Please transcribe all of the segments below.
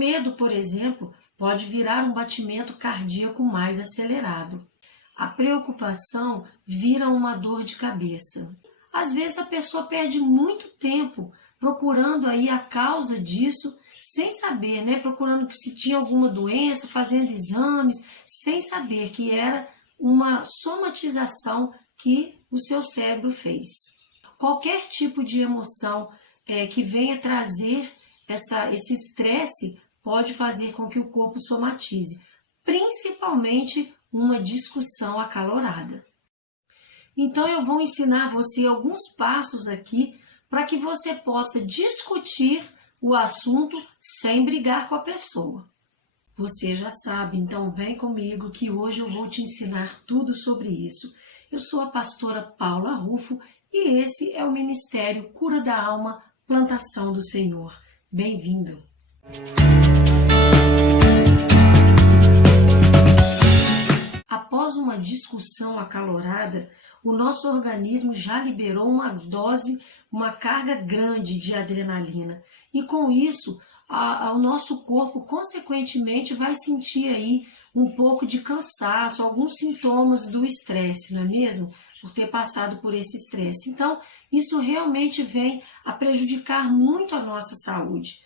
medo, por exemplo, pode virar um batimento cardíaco mais acelerado. A preocupação vira uma dor de cabeça. Às vezes a pessoa perde muito tempo procurando aí a causa disso, sem saber, né? Procurando se tinha alguma doença, fazendo exames, sem saber que era uma somatização que o seu cérebro fez. Qualquer tipo de emoção que venha trazer esse estresse pode fazer com que o corpo somatize, principalmente uma discussão acalorada. Então eu vou ensinar você alguns passos aqui para que você possa discutir o assunto sem brigar com a pessoa. Você já sabe, então vem comigo que hoje eu vou te ensinar tudo sobre isso. Eu sou a pastora Paula Rufo e esse é o Ministério Cura da Alma, Plantação do Senhor. Bem-vindo! Após uma discussão acalorada, o nosso organismo já liberou uma carga grande de adrenalina. E com isso, o nosso corpo, consequentemente, vai sentir aí um pouco de cansaço, alguns sintomas do estresse, não é mesmo? Por ter passado por esse estresse. Então, isso realmente vem a prejudicar muito a nossa saúde.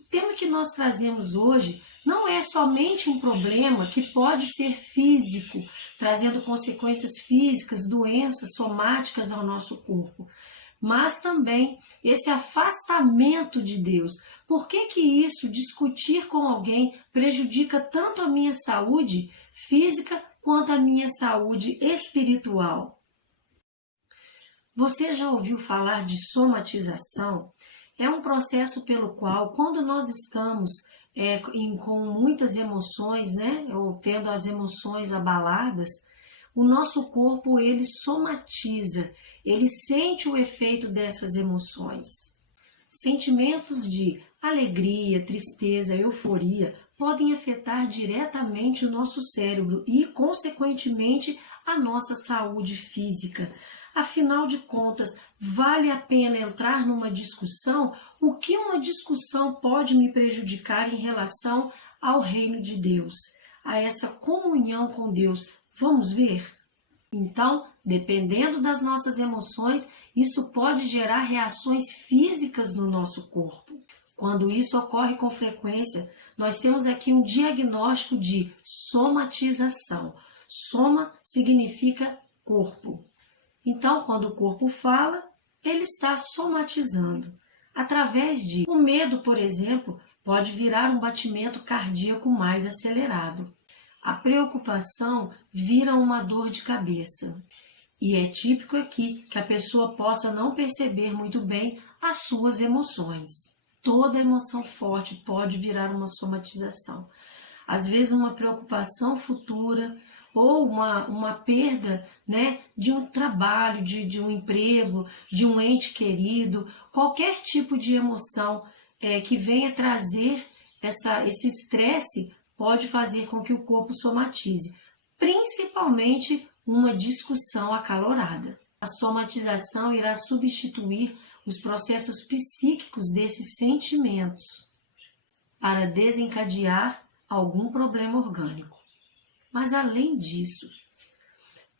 O tema que nós trazemos hoje não é somente um problema que pode ser físico, trazendo consequências físicas, doenças somáticas ao nosso corpo, mas também esse afastamento de Deus. Por que isso, discutir com alguém, prejudica tanto a minha saúde física quanto a minha saúde espiritual? Você já ouviu falar de somatização? É um processo pelo qual, quando nós estamos com muitas emoções, né, ou tendo as emoções abaladas, o nosso corpo ele somatiza, ele sente o efeito dessas emoções. Sentimentos de alegria, tristeza, euforia podem afetar diretamente o nosso cérebro e, consequentemente, a nossa saúde física. Afinal de contas, vale a pena entrar numa discussão? O que uma discussão pode me prejudicar em relação ao reino de Deus, a essa comunhão com Deus? Vamos ver? Então, dependendo das nossas emoções, isso pode gerar reações físicas no nosso corpo. Quando isso ocorre com frequência, nós temos aqui um diagnóstico de somatização. Soma significa corpo. Então, quando o corpo fala, ele está somatizando. Através de o medo, por exemplo, pode virar um batimento cardíaco mais acelerado. A preocupação vira uma dor de cabeça. E é típico aqui que a pessoa possa não perceber muito bem as suas emoções. Toda emoção forte pode virar uma somatização. Às vezes uma preocupação futura ou uma perda, né, de um trabalho, de um emprego, de um ente querido, qualquer tipo de emoção que venha trazer esse estresse pode fazer com que o corpo somatize, principalmente uma discussão acalorada. A somatização irá substituir os processos psíquicos desses sentimentos para desencadear algum problema orgânico. Mas além disso,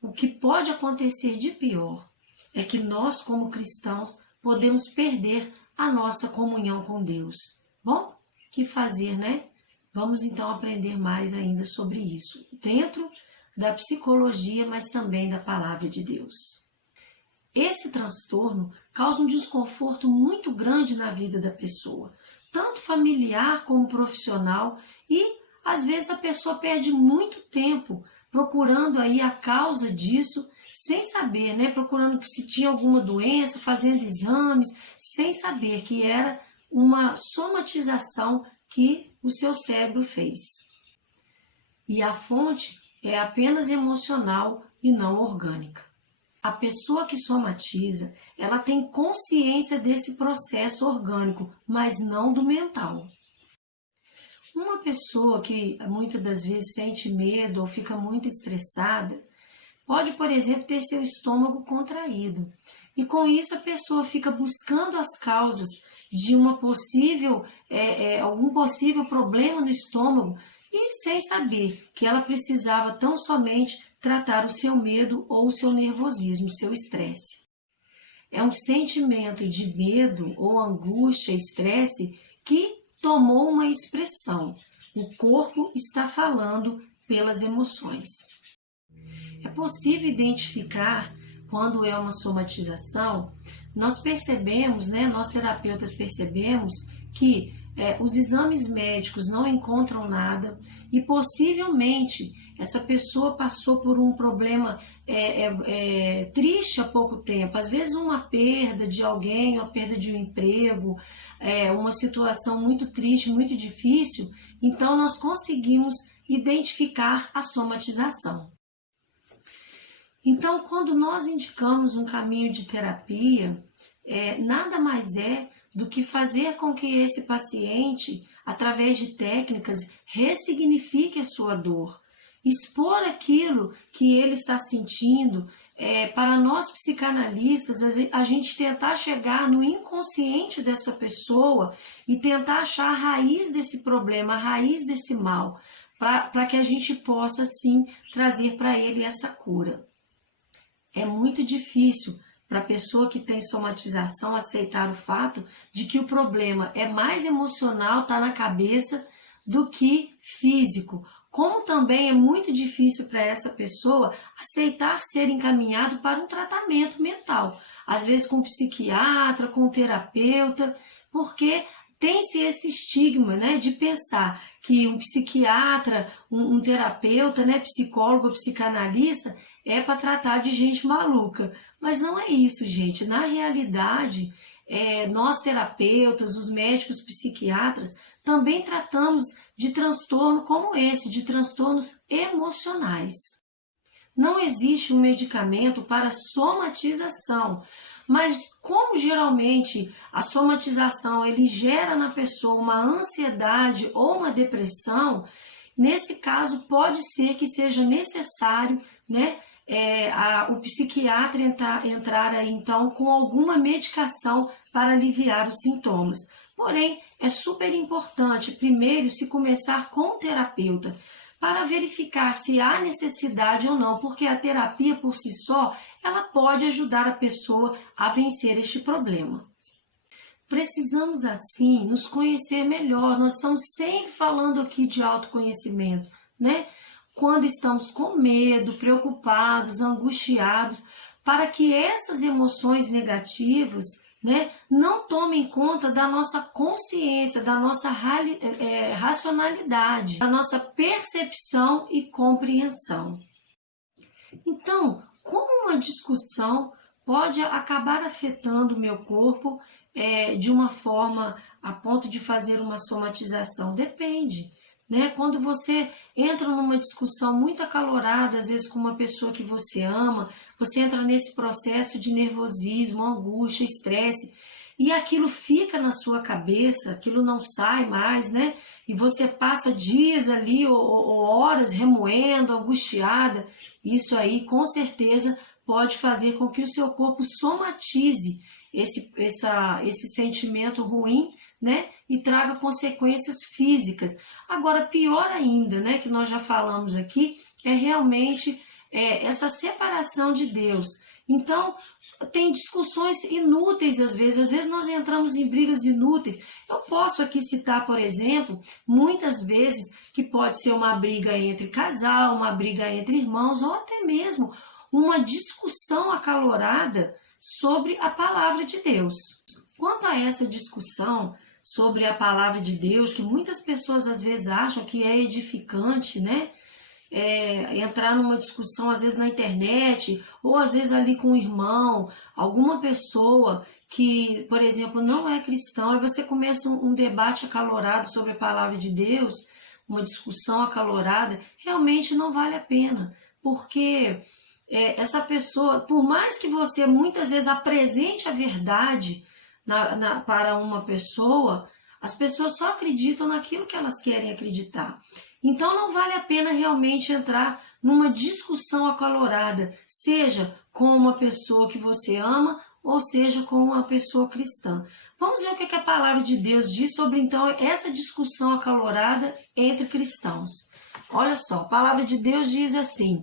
o que pode acontecer de pior é que nós, como cristãos, podemos perder a nossa comunhão com Deus. Bom, o que fazer, né? Vamos então aprender mais ainda sobre isso, dentro da psicologia, mas também da palavra de Deus. Esse transtorno causa um desconforto muito grande na vida da pessoa, tanto familiar como profissional, e às vezes a pessoa perde muito tempo procurando aí a causa disso, sem saber, né? Procurando se tinha alguma doença, fazendo exames, sem saber que era uma somatização que o seu cérebro fez. E a fonte é apenas emocional e não orgânica. A pessoa que somatiza, ela tem consciência desse processo orgânico, mas não do mental. Uma pessoa que muitas das vezes sente medo ou fica muito estressada, pode, por exemplo, ter seu estômago contraído. E com isso a pessoa fica buscando as causas de uma possível, algum possível problema no estômago e sem saber que ela precisava tão somente tratar o seu medo ou o seu nervosismo, o seu estresse. É um sentimento de medo ou angústia, estresse que tomou uma expressão. O corpo está falando pelas emoções. É possível identificar quando é uma somatização. Nós percebemos, nós terapeutas percebemos que os exames médicos não encontram nada e possivelmente essa pessoa passou por um problema triste há pouco tempo, às vezes uma perda de alguém, uma perda de um emprego, uma situação muito triste, muito difícil, então nós conseguimos identificar a somatização. Então, quando nós indicamos um caminho de terapia, nada mais é do que fazer com que esse paciente, através de técnicas, ressignifique a sua dor, expor aquilo que ele está sentindo. Para nós psicanalistas, a gente tentar chegar no inconsciente dessa pessoa e tentar achar a raiz desse problema, a raiz desse mal, para que a gente possa, sim, trazer para ele essa cura. É muito difícil para a pessoa que tem somatização aceitar o fato de que o problema é mais emocional, está na cabeça, do que físico. Como também é muito difícil para essa pessoa aceitar ser encaminhado para um tratamento mental. Às vezes com um psiquiatra, com um terapeuta, porque tem-se esse estigma, de pensar que um psiquiatra, um terapeuta, psicólogo, psicanalista, é para tratar de gente maluca. Mas não é isso, gente. Na realidade, nós terapeutas, os médicos psiquiatras, também tratamos de transtorno como esse, de transtornos emocionais. Não existe um medicamento para somatização, mas como geralmente a somatização ele gera na pessoa uma ansiedade ou uma depressão, nesse caso pode ser que seja necessário, o psiquiatra entrar aí então com alguma medicação para aliviar os sintomas. Porém, é super importante primeiro se começar com o terapeuta para verificar se há necessidade ou não, porque a terapia por si só, ela pode ajudar a pessoa a vencer este problema. Precisamos, assim, nos conhecer melhor. Nós estamos sempre falando aqui de autoconhecimento, Quando estamos com medo, preocupados, angustiados, para que essas emoções negativas, não tomem conta da nossa consciência, da nossa racionalidade, da nossa percepção e compreensão. Então, como uma discussão pode acabar afetando o meu corpo de uma forma a ponto de fazer uma somatização? Depende. Quando você entra numa discussão muito acalorada, às vezes com uma pessoa que você ama, você entra nesse processo de nervosismo, angústia, estresse, e aquilo fica na sua cabeça, aquilo não sai mais, E você passa dias ali ou horas remoendo, angustiada. Isso aí, com certeza, pode fazer com que o seu corpo somatize esse sentimento ruim, e traga consequências físicas. Agora, pior ainda, que nós já falamos aqui, é realmente essa separação de Deus. Então, tem discussões inúteis às vezes nós entramos em brigas inúteis. Eu posso aqui citar, por exemplo, muitas vezes que pode ser uma briga entre casal, uma briga entre irmãos, ou até mesmo uma discussão acalorada sobre a palavra de Deus. Quanto a essa discussão sobre a palavra de Deus, que muitas pessoas às vezes acham que é edificante, entrar numa discussão às vezes na internet, ou às vezes ali com um irmão, alguma pessoa que, por exemplo, não é cristão, e você começa um debate acalorado sobre a palavra de Deus, uma discussão acalorada, realmente não vale a pena, porque essa pessoa, por mais que você muitas vezes apresente a verdade para uma pessoa, as pessoas só acreditam naquilo que elas querem acreditar. Então não vale a pena realmente entrar numa discussão acalorada, seja com uma pessoa que você ama ou seja, com uma pessoa cristã. Vamos ver o que a palavra de Deus diz sobre, então, essa discussão acalorada entre cristãos. Olha só, a palavra de Deus diz assim: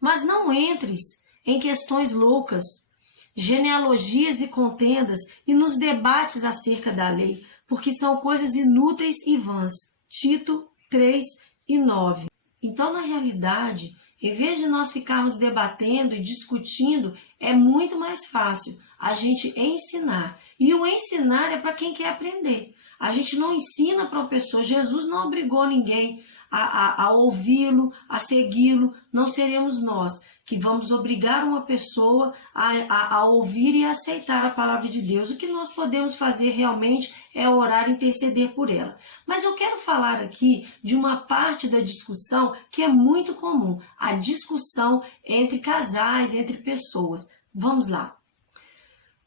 mas não entres em questões loucas, genealogias e contendas, e nos debates acerca da lei, porque são coisas inúteis e vãs. Tito 3:9. Então, na realidade, em vez de nós ficarmos debatendo e discutindo, é muito mais fácil a gente ensinar. E o ensinar é para quem quer aprender. A gente não ensina para uma pessoa. Jesus não obrigou ninguém a ouvi-lo, a segui-lo. Não seremos nós que vamos obrigar uma pessoa a ouvir e aceitar a palavra de Deus. O que nós podemos fazer realmente é orar e interceder por ela. Mas eu quero falar aqui de uma parte da discussão que é muito comum, a discussão entre casais, entre pessoas. Vamos lá.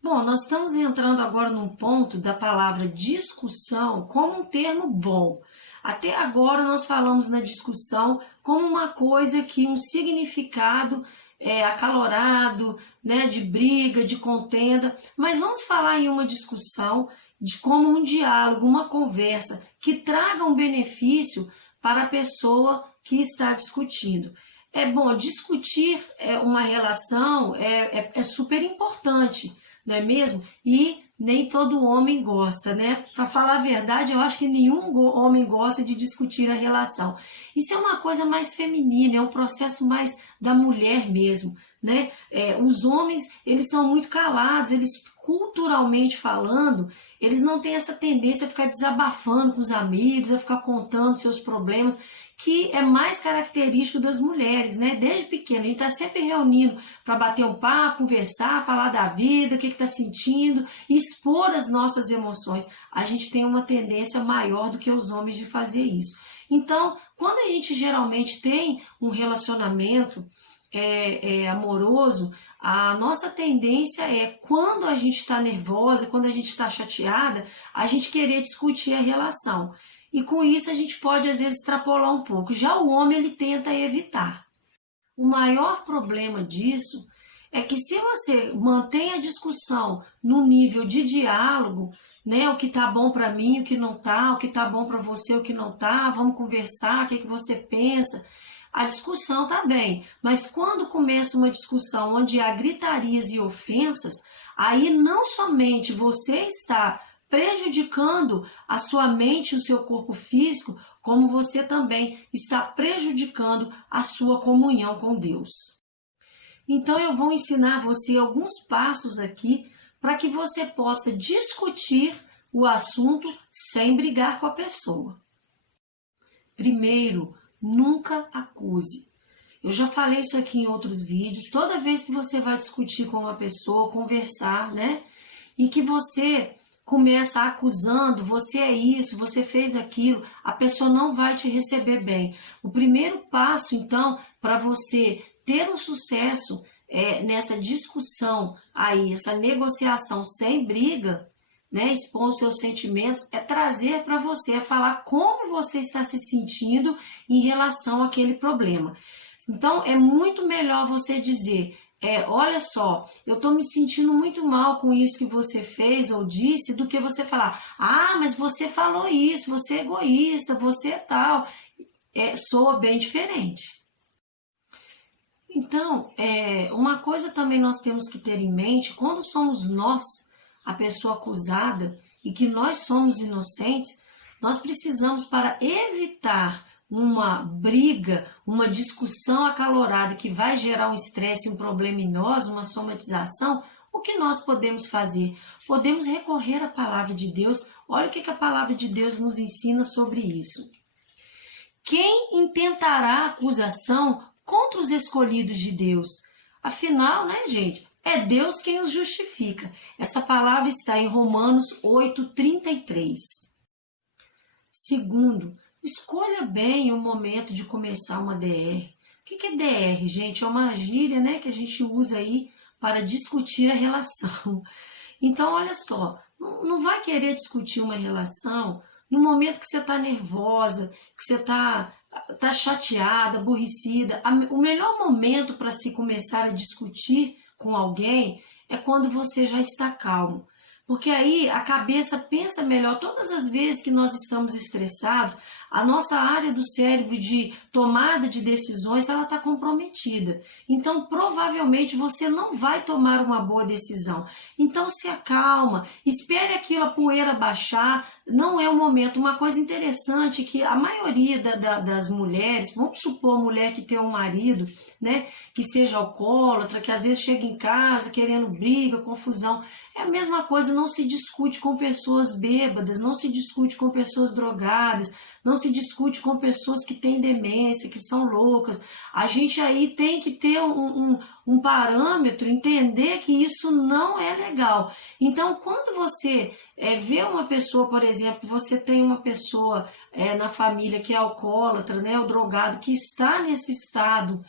Bom, nós estamos entrando agora num ponto da palavra discussão como um termo bom. Até agora nós falamos na discussão como uma coisa que um significado acalorado, né, de briga, de contenda, mas vamos falar em uma discussão de como um diálogo, uma conversa que traga um benefício para a pessoa que está discutindo. É bom, discutir uma relação é super importante, não é mesmo? E nem todo homem gosta, né? Para falar a verdade, eu acho que nenhum homem gosta de discutir a relação. Isso é uma coisa mais feminina, é um processo mais da mulher mesmo, né? Os homens, eles são muito calados, eles culturalmente falando, eles não têm essa tendência a ficar desabafando com os amigos, a ficar contando seus problemas, que é mais característico das mulheres, né? Desde pequena, a gente está sempre reunindo para bater um papo, conversar, falar da vida, o que está sentindo, expor as nossas emoções. A gente tem uma tendência maior do que os homens de fazer isso. Então, quando a gente geralmente tem um relacionamento amoroso, a nossa tendência quando a gente está nervosa, quando a gente está chateada, a gente querer discutir a relação. E com isso a gente pode às vezes extrapolar um pouco. Já o homem, ele tenta evitar. O maior problema disso é que se você mantém a discussão no nível de diálogo, né, o que tá bom para mim, o que não tá, o que tá bom para você, o que não tá, vamos conversar, o que você pensa, a discussão tá bem. Mas quando começa uma discussão onde há gritarias e ofensas, aí não somente você está prejudicando a sua mente e o seu corpo físico, como você também está prejudicando a sua comunhão com Deus. Então eu vou ensinar você alguns passos aqui para que você possa discutir o assunto sem brigar com a pessoa. Primeiro, nunca acuse. Eu já falei isso aqui em outros vídeos. Toda vez que você vai discutir com uma pessoa, conversar, né? E que você começa acusando, você é isso, você fez aquilo, a pessoa não vai te receber bem. O primeiro passo, então, para você ter um sucesso nessa discussão aí, essa negociação sem briga, né, expor os seus sentimentos, é trazer para você, é falar como você está se sentindo em relação àquele problema. Então, é muito melhor você dizer: olha só, eu estou me sentindo muito mal com isso que você fez ou disse, do que você falar: ah, mas você falou isso, você é egoísta, você é tal. Soa bem diferente. Então, uma coisa também nós temos que ter em mente: quando somos nós a pessoa acusada e que nós somos inocentes, nós precisamos, para evitar uma briga, uma discussão acalorada que vai gerar um estresse, um problema em nós, uma somatização, o que nós podemos fazer? Podemos recorrer à palavra de Deus. Olha o que a palavra de Deus nos ensina sobre isso. Quem intentará acusação contra os escolhidos de Deus? Afinal, né, gente, é Deus quem os justifica. Essa palavra está em Romanos 8:33. Segundo, escolha bem o momento de começar uma DR. O que é DR, gente? É uma gíria, né, que a gente usa aí para discutir a relação. Então, olha só, não vai querer discutir uma relação no momento que você está nervosa, que você está chateada, aborrecida. O melhor momento para se começar a discutir com alguém é quando você já está calmo. Porque aí a cabeça pensa melhor. Todas as vezes que nós estamos estressados, a nossa área do cérebro de tomada de decisões, ela está comprometida. Então, provavelmente, você não vai tomar uma boa decisão. Então, se acalma, espere aquilo, a poeira baixar. Não é o momento. Uma coisa interessante é que a maioria das mulheres, vamos supor a mulher que tem um marido, né, que seja alcoólatra, que às vezes chega em casa querendo briga, confusão. É a mesma coisa, não se discute com pessoas bêbadas, não se discute com pessoas drogadas, não se discute com pessoas que têm demência, que são loucas. A gente aí tem que ter um parâmetro, entender que isso não é legal. Então, quando você vê uma pessoa, por exemplo, você tem uma pessoa na família que é alcoólatra, né, o drogado, que está nesse estado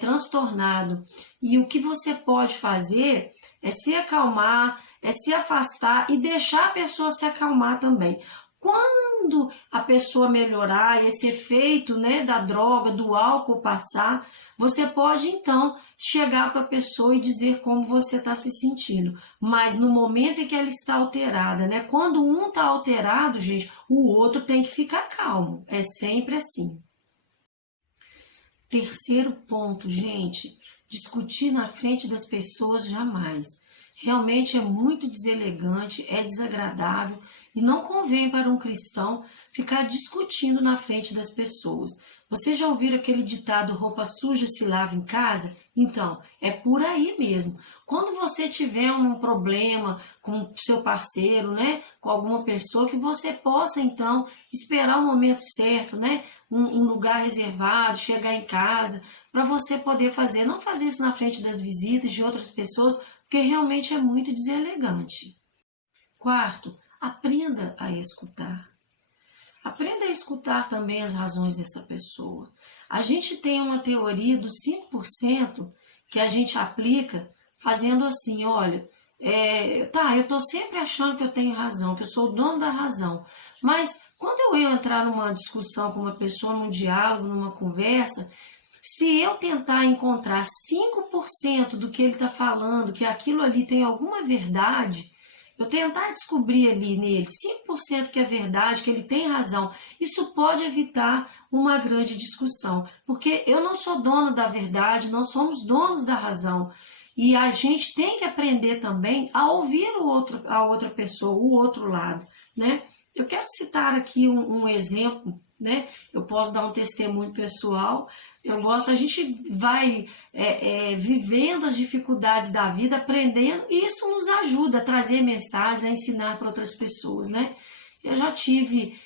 transtornado, e o que você pode fazer é se acalmar, é se afastar e deixar a pessoa se acalmar também. Quando a pessoa melhorar, esse efeito, né, da droga, do álcool passar, você pode então chegar para a pessoa e dizer como você está se sentindo. Mas no momento em que ela está alterada, né, quando um está alterado, gente, o outro tem que ficar calmo. É sempre assim. Terceiro ponto, gente, discutir na frente das pessoas jamais. Realmente é muito deselegante, é desagradável e não convém para um cristão ficar discutindo na frente das pessoas. Vocês já ouviram aquele ditado, roupa suja se lava em casa? Então, é por aí mesmo. Quando você tiver um problema com seu parceiro, né, com alguma pessoa, que você possa, então, esperar o momento certo, né, um lugar reservado, chegar em casa, para você poder fazer. Não fazer isso na frente das visitas de outras pessoas, porque realmente é muito deselegante. Quarto, aprenda a escutar. Aprenda a escutar também as razões dessa pessoa. A gente tem uma teoria dos 5% que a gente aplica fazendo assim, olha, eu estou sempre achando que eu tenho razão, que eu sou o dono da razão, mas quando eu entrar numa discussão com uma pessoa, num diálogo, numa conversa, se eu tentar encontrar 5% do que ele está falando, que aquilo ali tem alguma verdade, eu tentar descobrir ali nele 5% que é verdade, que ele tem razão, isso pode evitar uma grande discussão, porque eu não sou dona da verdade, nós somos donos da razão. E a gente tem que aprender também a ouvir a outra pessoa, o outro lado, né? Eu quero citar aqui um exemplo, né? Eu posso dar um testemunho pessoal. A gente vai vivendo as dificuldades da vida, aprendendo, e isso nos ajuda a trazer mensagens, a ensinar para outras pessoas, né? Eu já tive,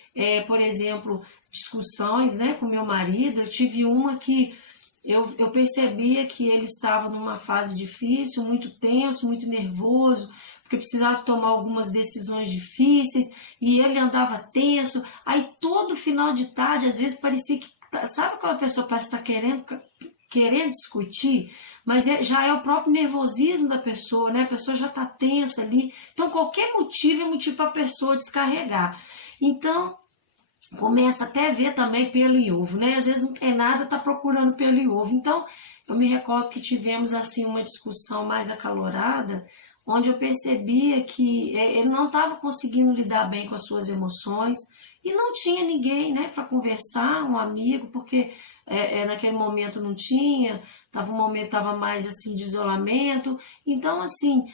por exemplo, discussões, né, com meu marido. Eu tive uma que eu percebia que ele estava numa fase difícil, muito tenso, muito nervoso, porque precisava tomar algumas decisões difíceis, e ele andava tenso. Aí todo final de tarde, às vezes parecia que, sabe aquela pessoa parece estar querendo discutir, mas já é o próprio nervosismo da pessoa, né? A pessoa já está tensa ali. Então qualquer motivo é motivo para a pessoa descarregar. Então começa até a ver também pelo em ovo, né? Às vezes não tem nada, está procurando pelo em ovo. Então eu me recordo que tivemos assim uma discussão mais acalorada, onde eu percebia que ele não estava conseguindo lidar bem com as suas emoções e não tinha ninguém, né, para conversar, um amigo, porque naquele momento não tinha, um momento estava mais assim de isolamento. Então assim,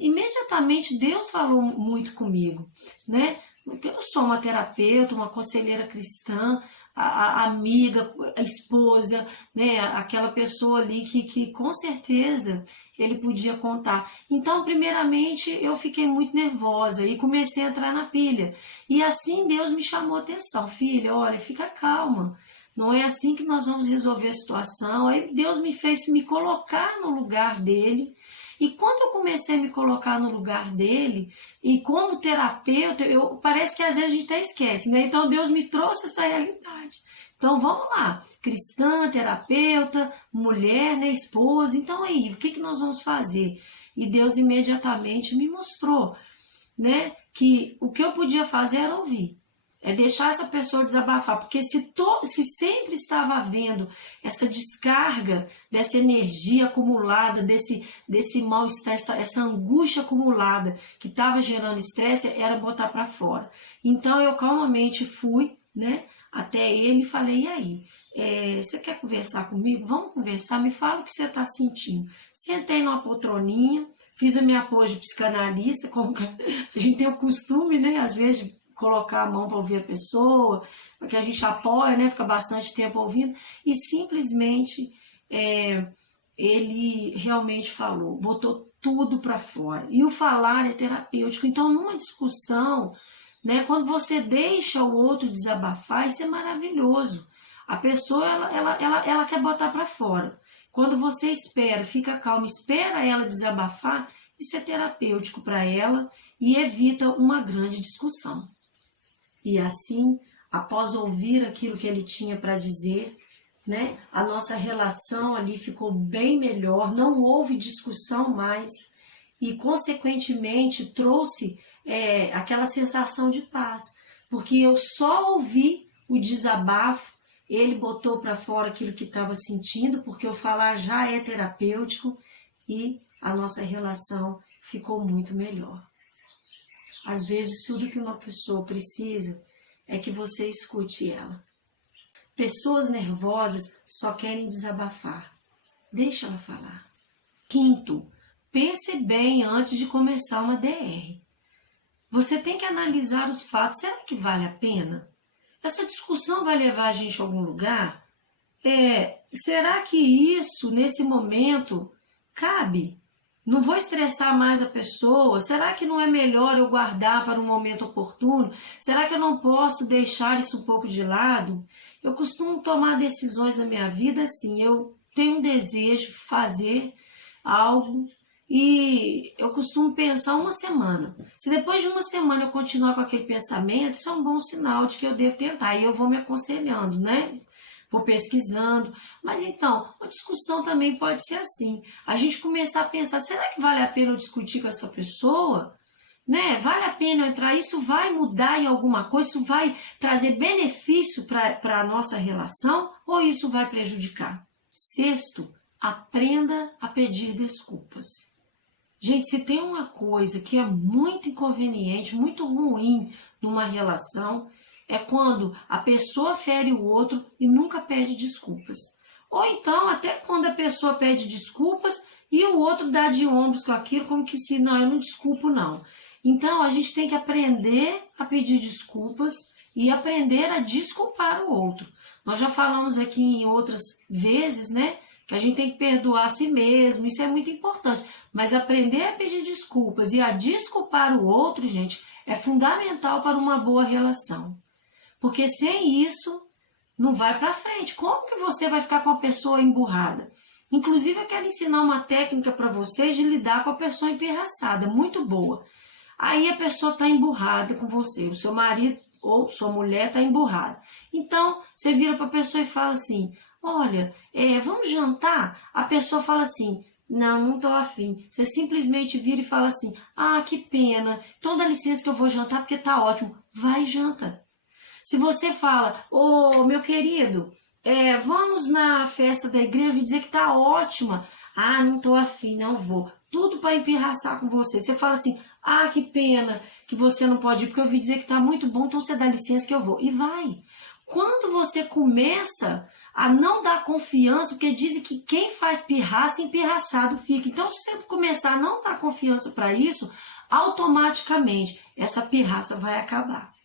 imediatamente Deus falou muito comigo, né? Porque eu sou uma terapeuta, uma conselheira cristã, a amiga, a esposa, né? Aquela pessoa ali que com certeza ele podia contar. Então, primeiramente, eu fiquei muito nervosa e comecei a entrar na pilha. E assim Deus me chamou a atenção. Filha, olha, fica calma. Não é assim que nós vamos resolver a situação. Aí Deus me fez me colocar no lugar dele. E quando eu comecei a me colocar no lugar dele, e como terapeuta, parece que às vezes a gente até esquece, né? Então Deus me trouxe essa realidade. Então vamos lá, cristã, terapeuta, mulher, né, esposa. Então aí, o que nós vamos fazer? E Deus imediatamente me mostrou, né, que o que eu podia fazer era ouvir. É deixar essa pessoa desabafar, porque se sempre estava havendo essa descarga dessa energia acumulada, desse mal-estar, essa angústia acumulada que estava gerando estresse, era botar para fora. Então eu calmamente fui, né, até ele e falei: e aí, você quer conversar comigo? Vamos conversar, me fala o que você está sentindo. Sentei numa poltroninha, fiz a minha pose de psicanalista, como a gente tem o costume, né, às vezes, de colocar a mão para ouvir a pessoa, que a gente apoia, né, fica bastante tempo ouvindo, e simplesmente ele realmente falou, botou tudo para fora. E o falar é terapêutico. Então, numa discussão, né, quando você deixa o outro desabafar, isso é maravilhoso. A pessoa, ela quer botar para fora. Quando você espera, fica calmo, espera ela desabafar, isso é terapêutico para ela e evita uma grande discussão. E assim, após ouvir aquilo que ele tinha para dizer, né, a nossa relação ali ficou bem melhor, não houve discussão mais e, consequentemente, trouxe aquela sensação de paz, porque eu só ouvi o desabafo, ele botou para fora aquilo que estava sentindo, porque o falar já é terapêutico e a nossa relação ficou muito melhor. Às vezes, tudo que uma pessoa precisa é que você escute ela. Pessoas nervosas só querem desabafar. Deixa ela falar. Quinto, pense bem antes de começar uma DR. Você tem que analisar os fatos. Será que vale a pena? Essa discussão vai levar a gente a algum lugar? Será que isso, nesse momento, cabe? Não vou estressar mais a pessoa? Será que não é melhor eu guardar para um momento oportuno? Será que eu não posso deixar isso um pouco de lado? Eu costumo tomar decisões na minha vida assim, eu tenho um desejo de fazer algo e eu costumo pensar uma semana. Se depois de uma semana eu continuar com aquele pensamento, isso é um bom sinal de que eu devo tentar. E eu vou me aconselhando, né? Vou pesquisando. Mas então, uma discussão também pode ser assim. A gente começar a pensar, será que vale a pena eu discutir com essa pessoa? Né? Vale a pena eu entrar? Isso vai mudar em alguma coisa? Isso vai trazer benefício para a nossa relação? Ou isso vai prejudicar? Sexto, aprenda a pedir desculpas. Gente, se tem uma coisa que é muito inconveniente, muito ruim numa relação, é quando a pessoa fere o outro e nunca pede desculpas. Ou então, até quando a pessoa pede desculpas e o outro dá de ombros com aquilo, como que se, não, eu não desculpo não. Então, a gente tem que aprender a pedir desculpas e aprender a desculpar o outro. Nós já falamos aqui em outras vezes, né, que a gente tem que perdoar a si mesmo, isso é muito importante. Mas aprender a pedir desculpas e a desculpar o outro, gente, é fundamental para uma boa relação. Porque sem isso, não vai para frente. Como que você vai ficar com a pessoa emburrada? Inclusive, eu quero ensinar uma técnica para vocês de lidar com a pessoa empirraçada, muito boa. Aí a pessoa está emburrada com você, o seu marido ou sua mulher está emburrada. Então, você vira para a pessoa e fala assim, olha, vamos jantar? A pessoa fala assim, não estou afim. Você simplesmente vira e fala assim, ah, que pena, então dá licença que eu vou jantar porque está ótimo. Vai e janta. Se você fala, ô meu querido, vamos na festa da igreja e dizer que está ótima. Ah, não estou afim, não vou. Tudo para empirraçar com você. Você fala assim, ah, que pena que você não pode ir, porque eu ouvi dizer que está muito bom, então você dá licença que eu vou. E vai. Quando você começa a não dar confiança, porque dizem que quem faz pirraça, empirraçado fica. Então, se você começar a não dar confiança para isso, automaticamente essa pirraça vai acabar.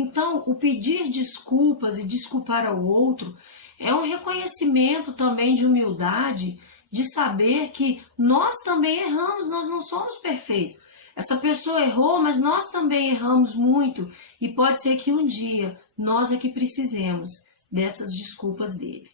Então, o pedir desculpas e desculpar ao outro é um reconhecimento também de humildade, de saber que nós também erramos, nós não somos perfeitos. Essa pessoa errou, mas nós também erramos muito e pode ser que um dia nós é que precisemos dessas desculpas dele.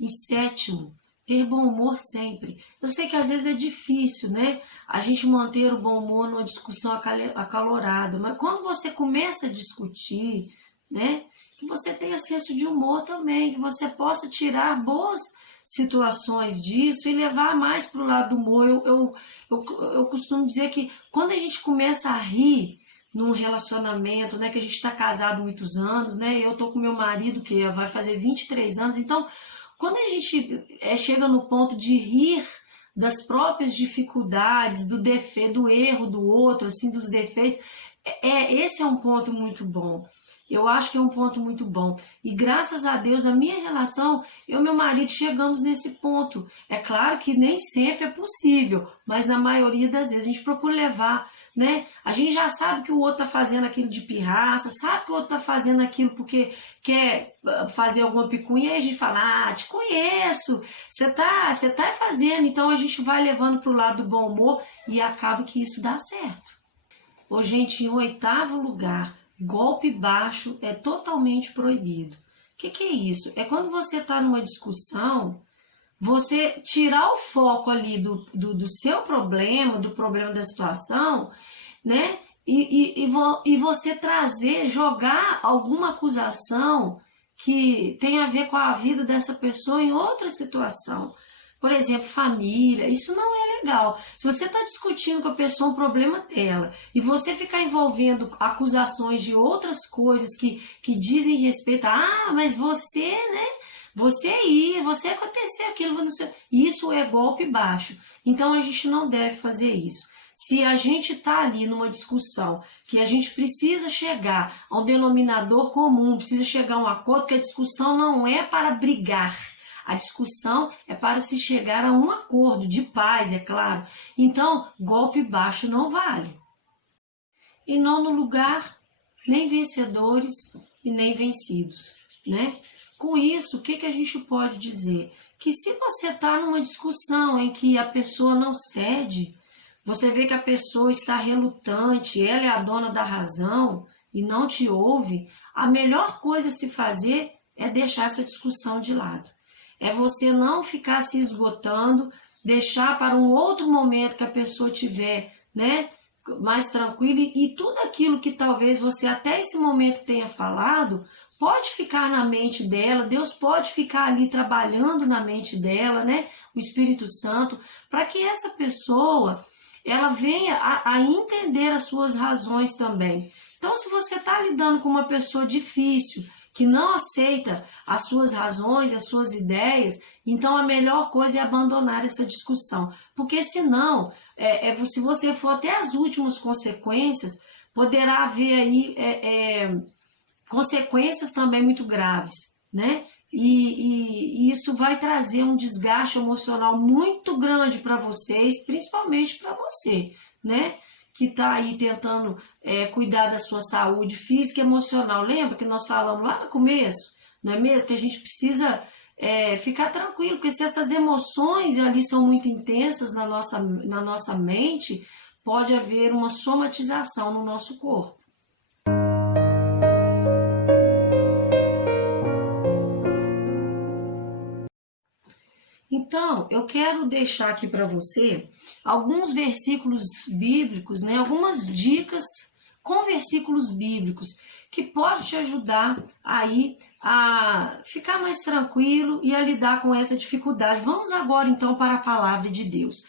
E sétimo, ter bom humor sempre. Eu sei que às vezes é difícil, né? A gente manter o bom humor numa discussão acalorada, mas quando você começa a discutir, né? Que você tenha senso de humor também, que você possa tirar boas situações disso e levar mais para o lado do humor. Eu costumo dizer que quando a gente começa a rir num relacionamento, né, que a gente está casado há muitos anos, né, eu tô com meu marido que vai fazer 23 anos, então quando a gente chega no ponto de rir das próprias dificuldades, do defeito, do erro do outro, assim, dos defeitos, esse é um ponto muito bom. Eu acho que é um ponto muito bom. E graças a Deus, na minha relação, eu e meu marido chegamos nesse ponto. É claro que nem sempre é possível, mas na maioria das vezes a gente procura levar, né? A gente já sabe que o outro tá fazendo aquilo de pirraça, sabe que o outro tá fazendo aquilo porque quer fazer alguma picuinha, e a gente fala, te conheço, você tá fazendo. Então a gente vai levando pro lado do bom humor e acaba que isso dá certo. Ô, gente, em 8º lugar, golpe baixo é totalmente proibido. O que é isso? É quando você está numa discussão, você tirar o foco ali do seu problema, do problema da situação, né? E você trazer, jogar alguma acusação que tem a ver com a vida dessa pessoa em outra situação. Por exemplo, família, isso não é legal. Se você está discutindo com a pessoa um problema dela e você ficar envolvendo acusações de outras coisas que dizem respeito a, mas você, né? Você aconteceu aquilo, isso é golpe baixo. Então a gente não deve fazer isso. Se a gente está ali numa discussão que a gente precisa chegar a um denominador comum, precisa chegar a um acordo, que a discussão não é para brigar. A discussão é para se chegar a um acordo de paz, é claro. Então, golpe baixo não vale. Em 9º lugar, nem vencedores e nem vencidos, né? Com isso, o que a gente pode dizer? Que se você está numa discussão em que a pessoa não cede, você vê que a pessoa está relutante, ela é a dona da razão e não te ouve, a melhor coisa a se fazer é deixar essa discussão de lado. É você não ficar se esgotando, deixar para um outro momento que a pessoa tiver, né, mais tranquila, e tudo aquilo que talvez você até esse momento tenha falado, pode ficar na mente dela, Deus pode ficar ali trabalhando na mente dela, né, o Espírito Santo, para que essa pessoa, ela venha a entender as suas razões também. Então, se você está lidando com uma pessoa difícil, que não aceita as suas razões, as suas ideias, então a melhor coisa é abandonar essa discussão. Porque senão, se você for até as últimas consequências, poderá haver aí consequências também muito graves, né? E isso vai trazer um desgaste emocional muito grande para vocês, principalmente para você, né? Que está aí tentando cuidar da sua saúde física e emocional. Lembra que nós falamos lá no começo, não é mesmo? Que a gente precisa ficar tranquilo, porque se essas emoções ali são muito intensas na nossa mente, pode haver uma somatização no nosso corpo. Então, eu quero deixar aqui para você alguns versículos bíblicos, né, algumas dicas com versículos bíblicos que podem te ajudar aí a ficar mais tranquilo e a lidar com essa dificuldade. Vamos agora então para a palavra de Deus.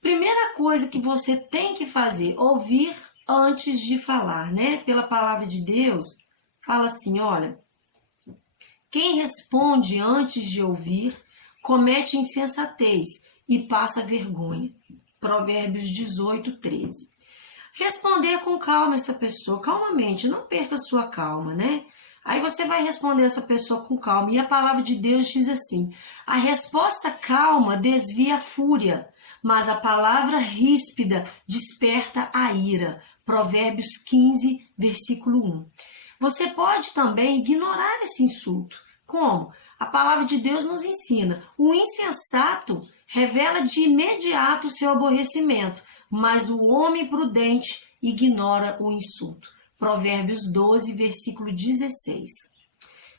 Primeira coisa que você tem que fazer, ouvir antes de falar, né? Pela palavra de Deus, fala assim, olha, quem responde antes de ouvir comete insensatez e passa vergonha. Provérbios 18, 13. Responder com calma essa pessoa, calmamente, não perca a sua calma, né? Aí você vai responder essa pessoa com calma. E a palavra de Deus diz assim, a resposta calma desvia a fúria, mas a palavra ríspida desperta a ira. Provérbios 15, versículo 1. Você pode também ignorar esse insulto. Como? A palavra de Deus nos ensina. O insensato revela de imediato o seu aborrecimento, mas o homem prudente ignora o insulto. Provérbios 12, versículo 16.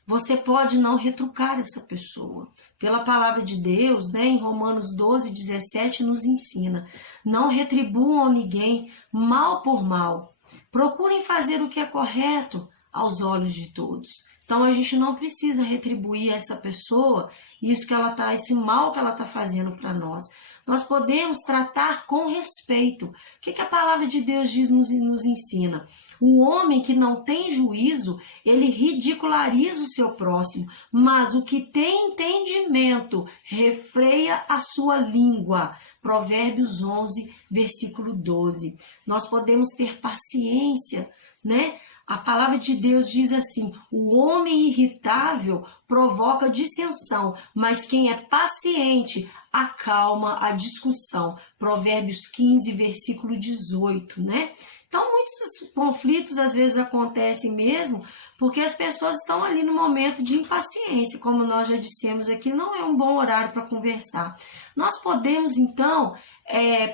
Você pode não retrucar essa pessoa. Pela palavra de Deus, né, em Romanos 12, 17, nos ensina. Não retribuam a ninguém mal por mal. Procurem fazer o que é correto aos olhos de todos. Então a gente não precisa retribuir a essa pessoa esse mal que ela está fazendo para nós. nós podemos tratar com respeito. O que a palavra de Deus diz, nos ensina? O homem que não tem juízo, ele ridiculariza o seu próximo, mas o que tem entendimento refreia a sua língua. Provérbios 11, versículo 12. Nós podemos ter paciência, né? A palavra de Deus diz assim: o homem irritável provoca dissensão, mas quem é paciente acalma a discussão. Provérbios 15, versículo 18, né? Então, muitos conflitos às vezes acontecem mesmo porque as pessoas estão ali no momento de impaciência. Como nós já dissemos aqui, não é um bom horário para conversar. Nós podemos, então,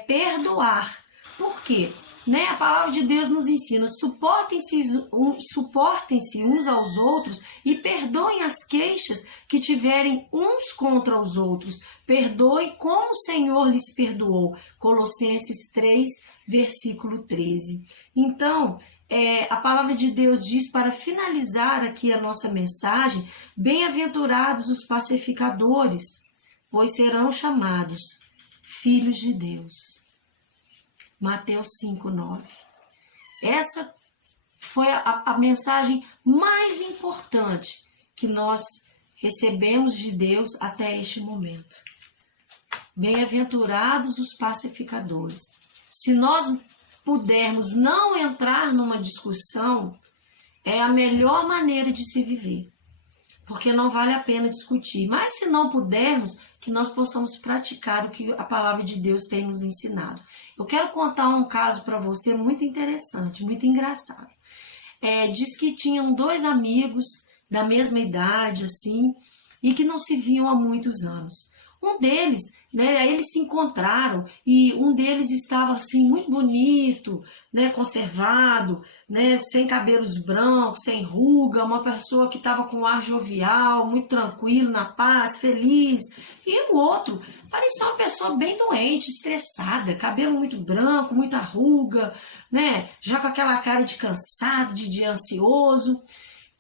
perdoar. Por quê? Né? A palavra de Deus nos ensina: suportem-se uns aos outros e perdoem as queixas que tiverem uns contra os outros. Perdoe como o Senhor lhes perdoou. Colossenses 3, versículo 13. Então, a palavra de Deus diz, para finalizar aqui a nossa mensagem: bem-aventurados os pacificadores, pois serão chamados filhos de Deus. Mateus 5, 9. Essa foi a mensagem mais importante que nós recebemos de Deus até este momento. Bem-aventurados os pacificadores. Se nós pudermos não entrar numa discussão, é a melhor maneira de se viver, porque não vale a pena discutir. Mas se não pudermos, que nós possamos praticar o que a palavra de Deus tem nos ensinado. Eu quero contar um caso para você muito interessante, muito engraçado. Diz que tinham dois amigos da mesma idade, assim, e que não se viam há muitos anos. Um deles, né, eles se encontraram e um deles estava assim muito bonito, né, conservado, né, sem cabelos brancos, sem ruga, uma pessoa que estava com um ar jovial, muito tranquilo, na paz, feliz. E o outro parecia uma pessoa bem doente, estressada, cabelo muito branco, muita ruga, né, já com aquela cara de cansado, de ansioso.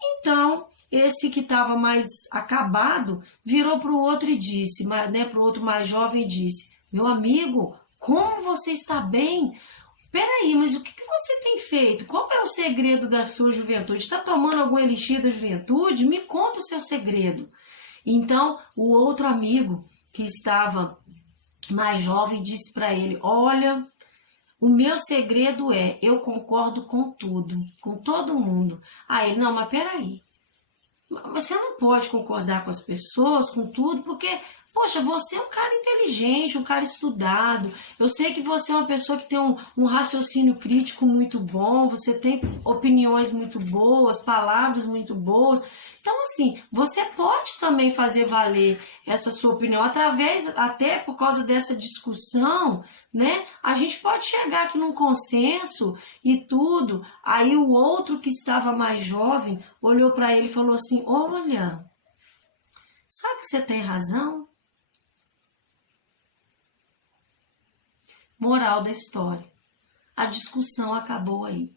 Então, esse que estava mais acabado virou para o outro e disse, né, para o outro mais jovem, disse: meu amigo, como você está bem? Peraí, mas o que você tem feito? Qual é o segredo da sua juventude? Está tomando algum elixir da juventude? Me conta o seu segredo. Então, o outro amigo que estava mais jovem disse para ele: olha, o meu segredo eu concordo com tudo, com todo mundo. Aí ele: não, mas peraí, você não pode concordar com as pessoas, com tudo, porque, poxa, você é um cara inteligente, um cara estudado. Eu sei que você é uma pessoa que tem um raciocínio crítico muito bom, você tem opiniões muito boas, palavras muito boas. Então, assim, você pode também fazer valer essa sua opinião, até por causa dessa discussão, né? A gente pode chegar aqui num consenso e tudo. Aí o outro que estava mais jovem olhou para ele e falou assim: olha, sabe que você tem razão? Moral da história: a discussão acabou aí.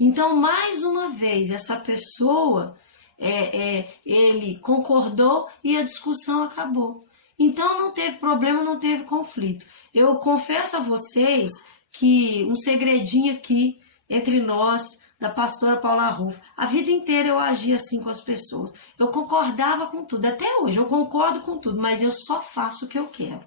Então, mais uma vez, essa pessoa, ele concordou e a discussão acabou. Então, não teve problema, não teve conflito. Eu confesso a vocês que um segredinho aqui entre nós, da pastora Paula Rufo, a vida inteira eu agia assim com as pessoas. Eu concordava com tudo, até hoje eu concordo com tudo, mas eu só faço o que eu quero.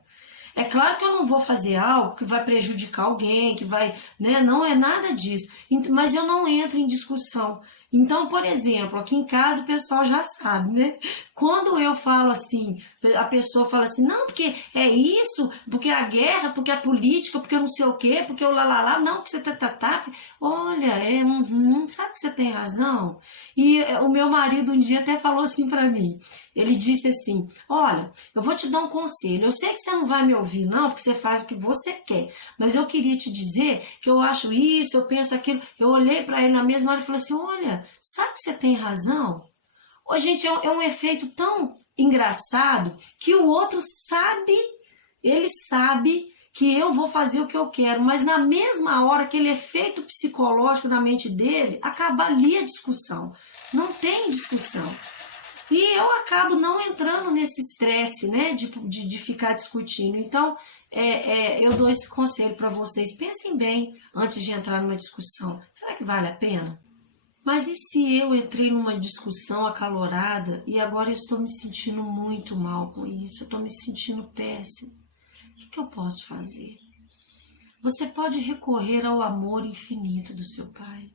É claro que eu não vou fazer algo que vai prejudicar alguém, que vai, né? Não é nada disso. Mas eu não entro em discussão. Então, por exemplo, aqui em casa o pessoal já sabe, né? Quando eu falo assim, a pessoa fala assim: não, porque é isso, porque é a guerra, porque é a política, porque eu não sei o quê, porque eu lá, não, porque você tá. Olha, sabe que você tem razão? E o meu marido um dia até falou assim pra mim. Ele disse assim: olha, eu vou te dar um conselho. Eu sei que você não vai me ouvir, não, porque você faz o que você quer. Mas eu queria te dizer que eu acho isso, eu penso aquilo. Eu olhei para ele na mesma hora e falei assim: olha, sabe que você tem razão? Ô, gente, é um efeito tão engraçado que o outro sabe, ele sabe que eu vou fazer o que eu quero. Mas na mesma hora, aquele efeito psicológico na mente dele, acaba ali a discussão. Não tem discussão. E eu acabo não entrando nesse estresse, né, de ficar discutindo. Então, eu dou esse conselho para vocês. Pensem bem antes de entrar numa discussão. Será que vale a pena? Mas e se eu entrei numa discussão acalorada e agora eu estou me sentindo muito mal com isso? Eu estou me sentindo péssimo. O que eu posso fazer? Você pode recorrer ao amor infinito do seu pai,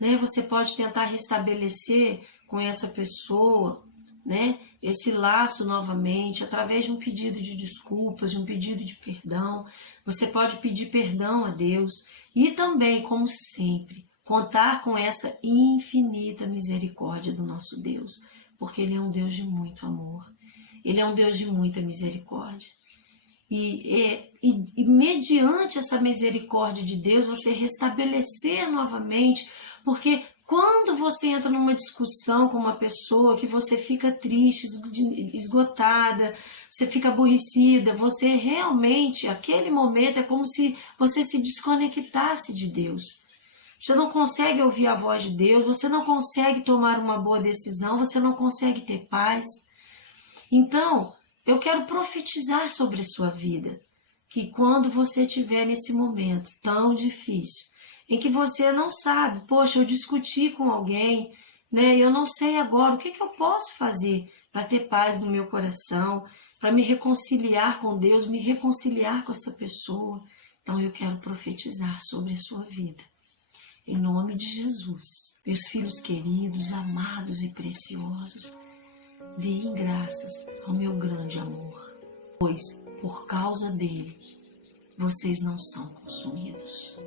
né? Você pode tentar restabelecer com essa pessoa, né, esse laço novamente, através de um pedido de desculpas, de um pedido de perdão. Você pode pedir perdão a Deus e também, como sempre, contar com essa infinita misericórdia do nosso Deus, porque Ele é um Deus de muito amor, Ele é um Deus de muita misericórdia. E mediante essa misericórdia de Deus, você restabelecer novamente, porque quando você entra numa discussão com uma pessoa que você fica triste, esgotada, você fica aborrecida, você realmente, aquele momento é como se você se desconectasse de Deus. Você não consegue ouvir a voz de Deus, você não consegue tomar uma boa decisão, você não consegue ter paz. Então, eu quero profetizar sobre a sua vida, que quando você estiver nesse momento tão difícil, em que você não sabe, poxa, eu discuti com alguém, né? Eu não sei agora o que eu posso fazer para ter paz no meu coração, para me reconciliar com Deus, me reconciliar com essa pessoa. Então eu quero profetizar sobre a sua vida. Em nome de Jesus, meus filhos queridos, amados e preciosos, deem graças ao meu grande amor, pois por causa dele vocês não são consumidos.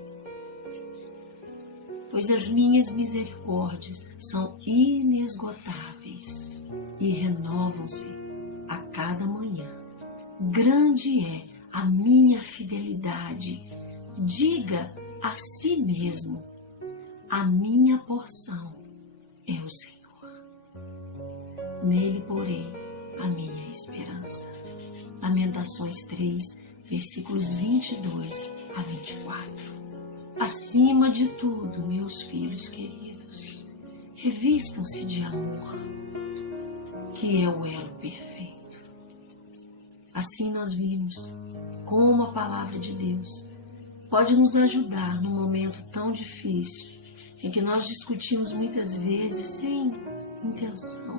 Pois as minhas misericórdias são inesgotáveis e renovam-se a cada manhã. Grande é a minha fidelidade. Diga a si mesmo: a minha porção é o Senhor. Nele porei a minha esperança. Lamentações 3, versículos 22 a 24. Acima de tudo, meus filhos queridos, revistam-se de amor, que é o elo perfeito. Assim nós vimos como a palavra de Deus pode nos ajudar num momento tão difícil, em que nós discutimos muitas vezes sem intenção.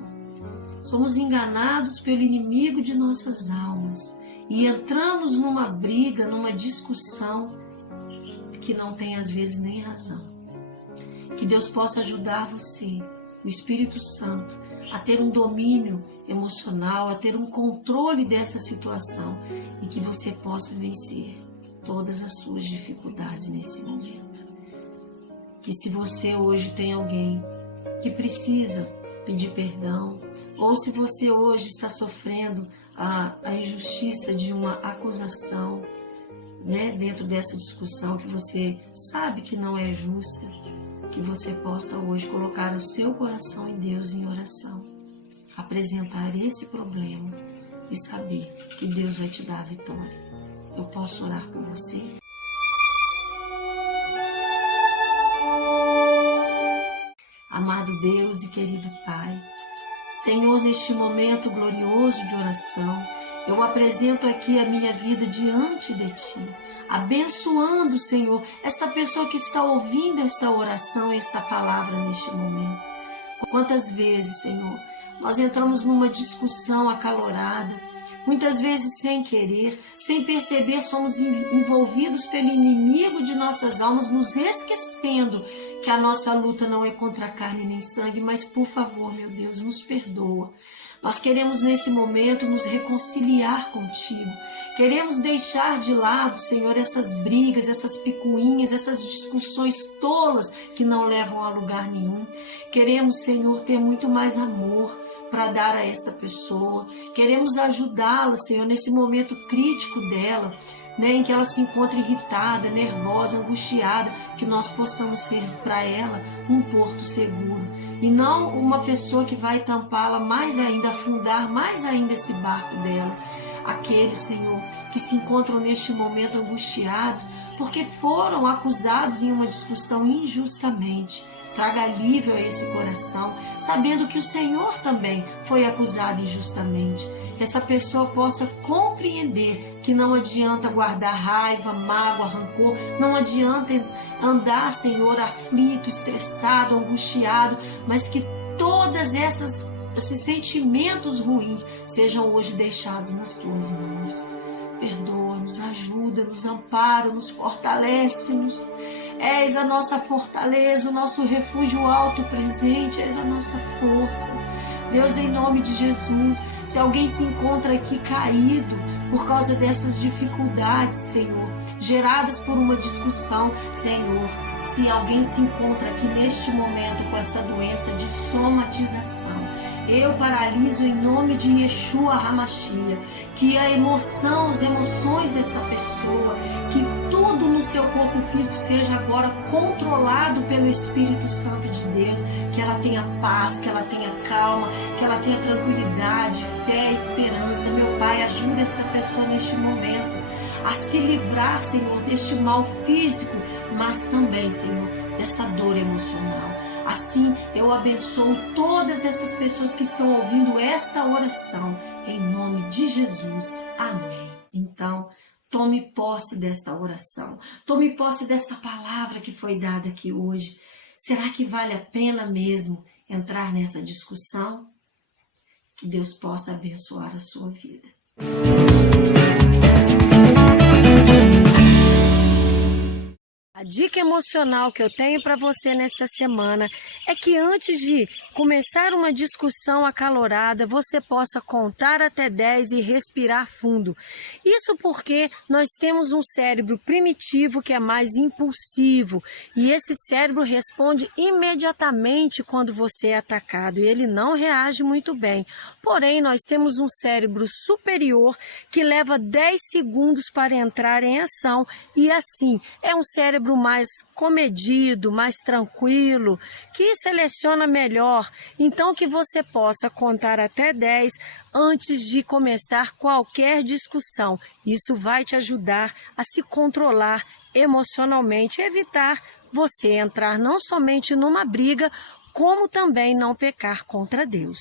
Somos enganados pelo inimigo de nossas almas e entramos numa briga, numa discussão que não tem às vezes nem razão. Que Deus possa ajudar você, o Espírito Santo, a ter um domínio emocional, a ter um controle dessa situação e que você possa vencer todas as suas dificuldades nesse momento. Que se você hoje tem alguém que precisa pedir perdão, ou se você hoje está sofrendo a injustiça de uma acusação, né, dentro dessa discussão que você sabe que não é justa, que você possa hoje colocar o seu coração em Deus em oração, apresentar esse problema e saber que Deus vai te dar a vitória. Eu posso orar por você? Amado Deus e querido Pai, Senhor, neste momento glorioso de oração, eu apresento aqui a minha vida diante de Ti, abençoando, Senhor, esta pessoa que está ouvindo esta oração, esta palavra neste momento. Quantas vezes, Senhor, nós entramos numa discussão acalorada, muitas vezes sem querer, sem perceber, somos envolvidos pelo inimigo de nossas almas, nos esquecendo que a nossa luta não é contra a carne nem sangue, mas por favor, meu Deus, nos perdoa. Nós queremos nesse momento nos reconciliar contigo. Queremos deixar de lado, Senhor, essas brigas, essas picuinhas, essas discussões tolas que não levam a lugar nenhum. Queremos, Senhor, ter muito mais amor para dar a esta pessoa. Queremos ajudá-la, Senhor, nesse momento crítico dela, né, em que ela se encontra irritada, nervosa, angustiada, que nós possamos ser para ela um porto seguro. E não uma pessoa que vai tampá-la mais ainda, afundar mais ainda esse barco dela. Aqueles, Senhor, que se encontram neste momento angustiados, porque foram acusados em uma discussão injustamente. traga alívio a esse coração, sabendo que o Senhor também foi acusado injustamente. Que essa pessoa possa compreender que não adianta guardar raiva, mágoa, rancor, não adianta andar, Senhor, aflito, estressado, angustiado, mas que todas esses sentimentos ruins sejam hoje deixados nas tuas mãos. Perdoa-nos, ajuda-nos, ampara-nos, fortalece-nos. És a nossa fortaleza, o nosso refúgio alto presente, és a nossa força. Deus, em nome de Jesus, se alguém se encontra aqui caído por causa dessas dificuldades, Senhor, geradas por uma discussão, Senhor, se alguém se encontra aqui neste momento com essa doença de somatização, eu paraliso em nome de Yeshua HaMashiach, que a emoção, as emoções dessa pessoa, que tudo no seu corpo físico seja agora controlado pelo Espírito Santo de Deus, que ela tenha paz, que ela tenha calma, que ela tenha tranquilidade, fé, esperança. Meu Pai, ajuda essa pessoa neste momento a se livrar, Senhor, deste mal físico, mas também, Senhor, dessa dor emocional. Assim, eu abençoo todas essas pessoas que estão ouvindo esta oração, em nome de Jesus. Amém. Então, tome posse desta oração, tome posse desta palavra que foi dada aqui hoje. Será que vale a pena mesmo entrar nessa discussão? Que Deus possa abençoar a sua vida. A dica emocional que eu tenho para você nesta semana é que antes de começar uma discussão acalorada, você possa contar até 10 e respirar fundo. Isso porque nós temos um cérebro primitivo que é mais impulsivo e esse cérebro responde imediatamente quando você é atacado e ele não reage muito bem. Porém, nós temos um cérebro superior que leva 10 segundos para entrar em ação e assim é um cérebro mais comedido, mais tranquilo, que seleciona melhor. Então, que você possa contar até 10 antes de começar qualquer discussão. Isso vai te ajudar a se controlar emocionalmente, evitar você entrar não somente numa briga, como também não pecar contra Deus.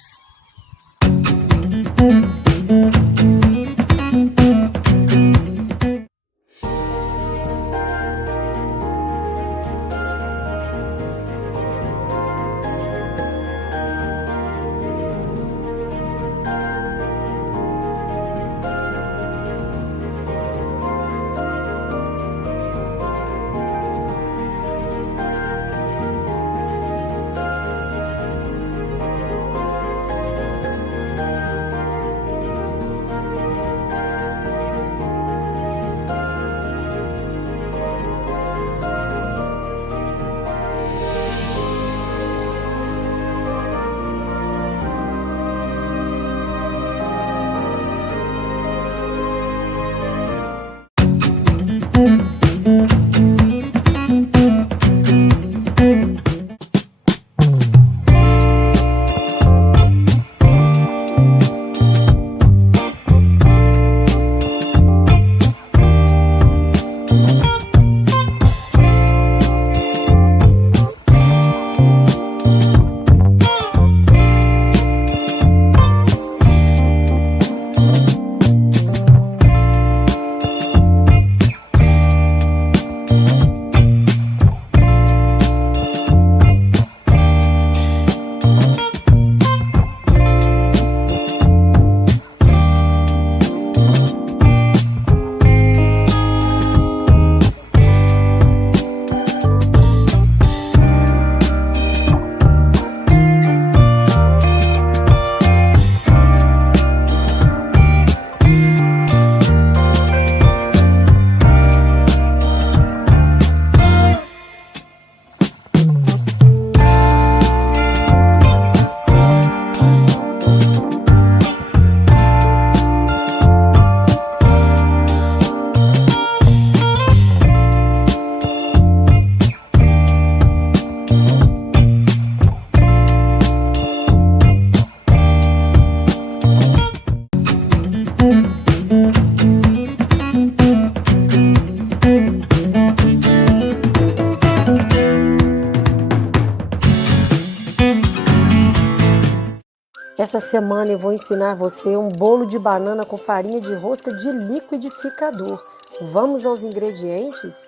Essa semana eu vou ensinar você um bolo de banana com farinha de rosca de liquidificador. Vamos aos ingredientes?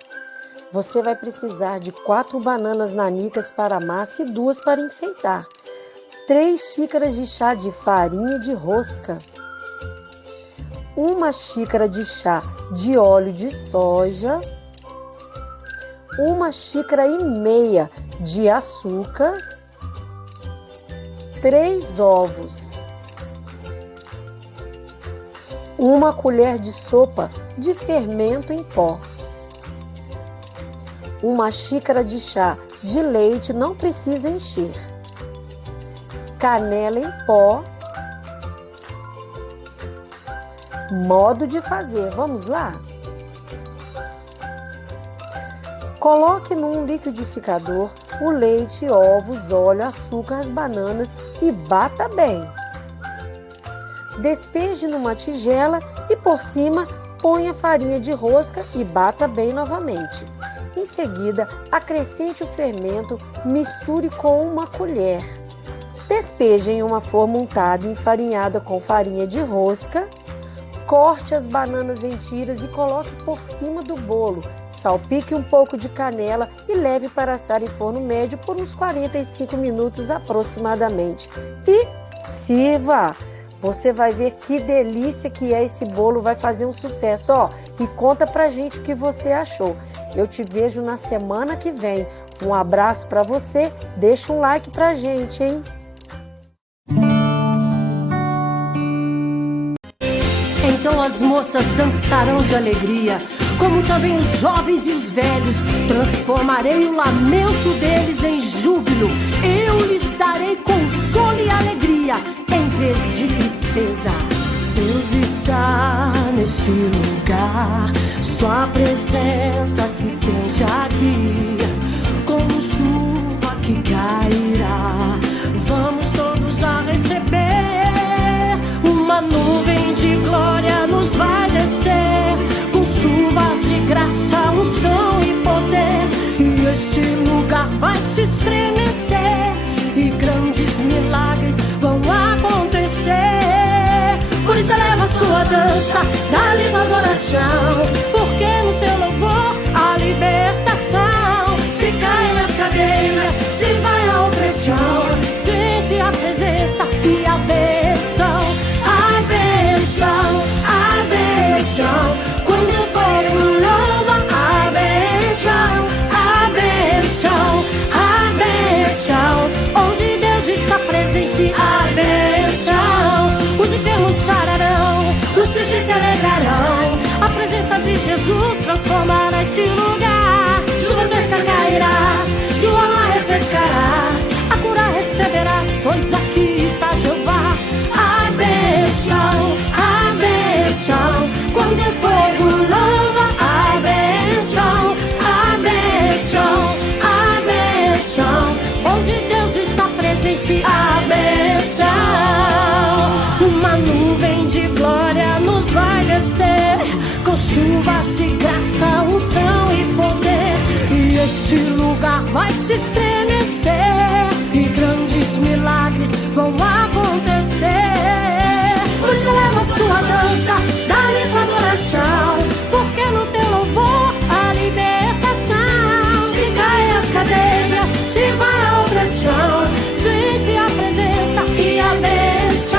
Você vai precisar de 4 bananas nanicas para massa e 2 para enfeitar. 3 xícaras de chá de farinha de rosca. 1 xícara de chá de óleo de soja. 1 xícara e meia de açúcar. 3 ovos, 1 colher de sopa de fermento em pó, 1 xícara de chá de leite, não precisa encher, canela em pó. Modo de fazer, vamos lá? Coloque num liquidificador o leite, ovos, óleo, açúcar, as bananas e bata bem. Despeje numa tigela e por cima ponha farinha de rosca e bata bem novamente. Em seguida, acrescente o fermento, misture com 1 colher. Despeje em uma forma untada e enfarinhada com farinha de rosca. Corte as bananas em tiras e coloque por cima do bolo. Salpique um pouco de canela e leve para assar em forno médio por uns 45 minutos aproximadamente. E sirva! Você vai ver que delícia que é esse bolo, vai fazer um sucesso. E conta pra gente o que você achou. Eu te vejo na semana que vem. Um abraço para você, deixa um like pra gente, hein? Então as moças dançarão de alegria, como também os jovens e os velhos. Transformarei o lamento deles em júbilo. Eu lhes darei consolo e alegria, em vez de tristeza. Deus está neste lugar, sua presença se sente aqui, como chuva que cairá. Vamos todos a receber. Uma nuvem de glória nos vai descer, com chuvas de graça, unção e poder. E este lugar vai se estremecer, e grandes milagres vão acontecer. Por isso eleva a sua dança, dá-lhe tua adoração, porque no seu louvor há libertação. Se caem as cadeias, se vai a opressão, sente a presença e a bênção. A bênção, a bênção, quando o povo louva, a bênção, a bênção, a bênção, onde Deus está presente, a bênção. Os enfermos sararão, os tristes se alegrarão, a presença de Jesus transformará este lugar. Chuva fresca cairá, sua alma refrescará, a cura receberás, pois aqui está Jeová. A bênção, quando o povo louva, a bênção, a bênção, a bênção, onde Deus está presente, a bênção. Uma nuvem de glória nos vai descer, com chuvas de graça, unção e poder. E este lugar vai se estremecer, e grandes milagres vão acontecer. Por isso leva a sua dança, dá-lhe tua adoração, porque no teu louvor há libertação. Se caem as cadeias, se vai a opressão, sente a presença e a bênção.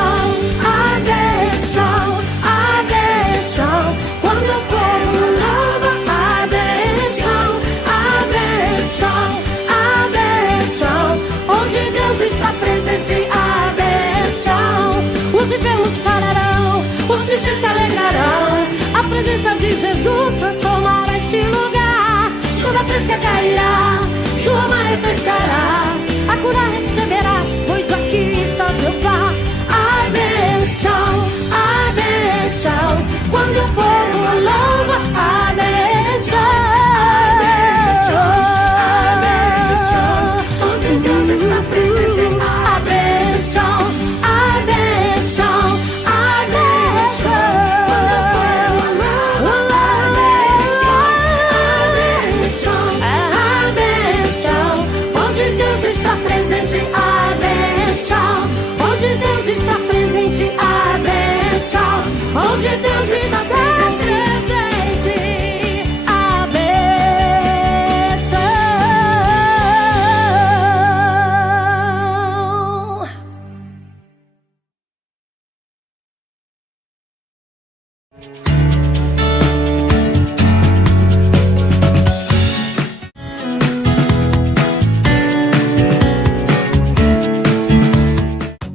A bênção, a bênção, quando o povo louva, a bênção, a bênção, a bênção, onde Deus está presente, a bênção. Os enfermos sararão, os tristes se alegrarão, a presença de Jesus transformará este lugar. Chuva fresca cairá, sua alma refrescará, a cura receberás, pois aqui está Jeová. A bênção, quando o povo louva, a bênção, onde Deus está presente, a bênção, a bênção, a bênção, a bênção, onde Deus está presente, a bênção, onde Deus onde Deus está presente, a bênção.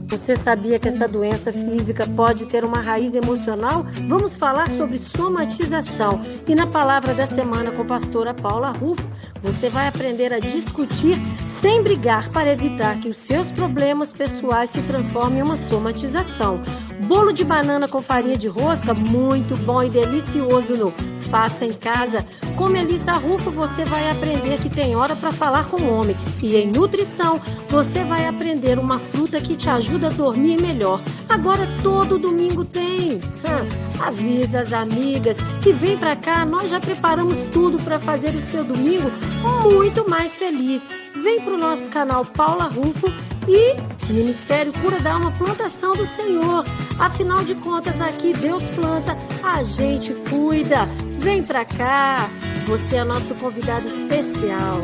Você sabia que essa doença física pode ter uma raiz emocional? Vamos falar sobre somatização. E na palavra da semana com a pastora Paula Rufo, você vai aprender a discutir sem brigar para evitar que os seus problemas pessoais se transformem em uma somatização. Bolo de banana com farinha de rosca, muito bom e delicioso no Faça em Casa. Com Melissa Rufo, você vai aprender que tem hora para falar com o homem. E em nutrição, você vai aprender uma fruta que te ajuda a dormir melhor. Agora todo domingo tem. Avisa as amigas e vem pra cá, nós já preparamos tudo para fazer o seu domingo muito mais feliz. Vem pro nosso canal Paula Rufo e Ministério Cura da Alma, plantação do Senhor. Afinal de contas, aqui Deus planta, a gente cuida. Vem pra cá, você é nosso convidado especial.